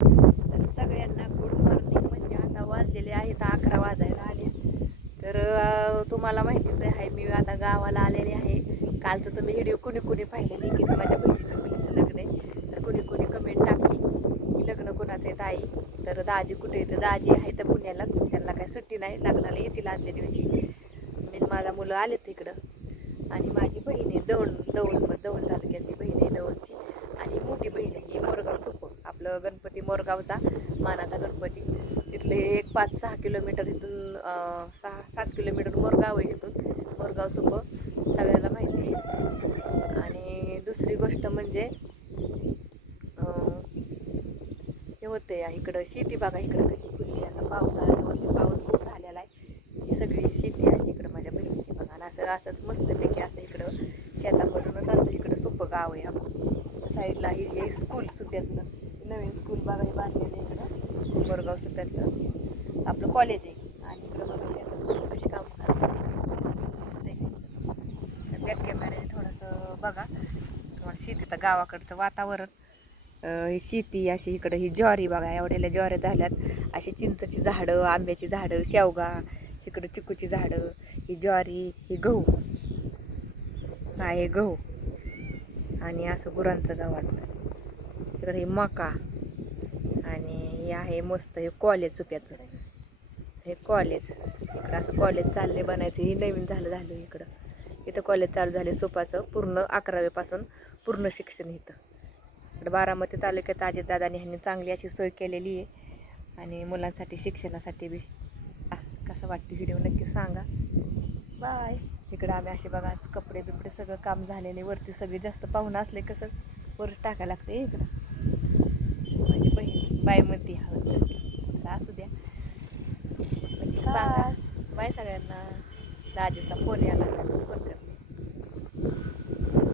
तर सगळ्यांना good morning म्हणजे आता वाजलेले आहेत अकरा वाजायला आले. तर तुम्हाला माहितीच आहे मी आता गावाला आलेले आहे. कालचं तुम्ही व्हिडिओ कुणी कुणी पाहिलेली की माझ्या बहिणीचं मुलीचं लग्न आहे. तर कुणी कुणी कमेंट टाकली की लग्न कोणाचं आहे ताई? तर दाजी कुठे आहे तर दाजी आहे तर पुण्यालाच. त्यांना काही सुट्टी नाही लग्नाला येतील आदल्या दिवशी. मी माझा मुलं आले तिकडं आणि माझी बहीण आहे दौंड दौंड दौंड तालुक्यातली बहीण आहे दौंडची आणि मोठी बहीण आहे ही मोरगाव सुप आपलं गणपती मोरगावचा मानाचा गणपती. तिथले एक पाच सहा किलोमीटर इथून सहा सात किलोमीटर मोरगाव आहे इथून. मोरगाव सुप सगळ्याला माहिती आहे. आणि दुसरी गोष्ट म्हणजे हे होते इकडं शेती बघा इकडं कशी फुलली आता पावसाळ्यात वर्षी पाऊस खूप झालेला आहे. ही सगळी शेती अशी इकडं माझ्या बहिणीची बघा. आणि असं असंच मस्तपैकी असं इकडं शेतामधूनच असं इकडं सोपं गाव आहे. आपलं साईडला ही हे स्कूल सुट्यातलं नवीन स्कूल बघायला बांधलेलं आहे इकडं. बोरगाव सुट्यातलं आपलं कॉलेज आहे. आणि इकडं बघा शेतात कशी काम बॅक कॅमेऱ्याने थोडंसं बघा. तुम्हाला शेतीचं गावाकडचं वातावरण. ही शेती अशी इकडं ही ज्वारी बघा. एवढ्याला ज्वाऱ्या झाल्यात. अशी चिंचची झाडं आंब्याची झाडं शेवगा इकडं चिकूची झाडं ही ज्वारी ही गहू. हा हे गहू. आणि असं गुरांचं गावात. इकडे हे मका आणि हे आहे मस्त हे कॉलेज सुप्याचं. हे कॉलेज. इकडं असं कॉलेज चालले बनायचं. हे नवीन झालं झालं इकडं. इथं कॉलेज चालू झाले सोपाचं. पूर्ण अकरावीपासून पूर्ण शिक्षण इथं. इकडं बारामती तालुक्यात अजितदादांनी ह्यांनी चांगली अशी सोय केलेली आहे. आणि मुलांसाठी शिक्षणासाठी बी. कसं वाटतं व्हिडिओ नक्की सांगा. बाय. इकडं आम्ही असे बघा आज कपडे बिपडे सगळं काम झालेले. वरती सगळे जास्त पाहुणं असले कसं? वर टाकायला लागते इकडं. माझी बहीण बायमध्ये हवंच तर असू द्या. नक्की सांगा. बाय सगळ्यांना. दाजीचा फोन यायला फोन कर.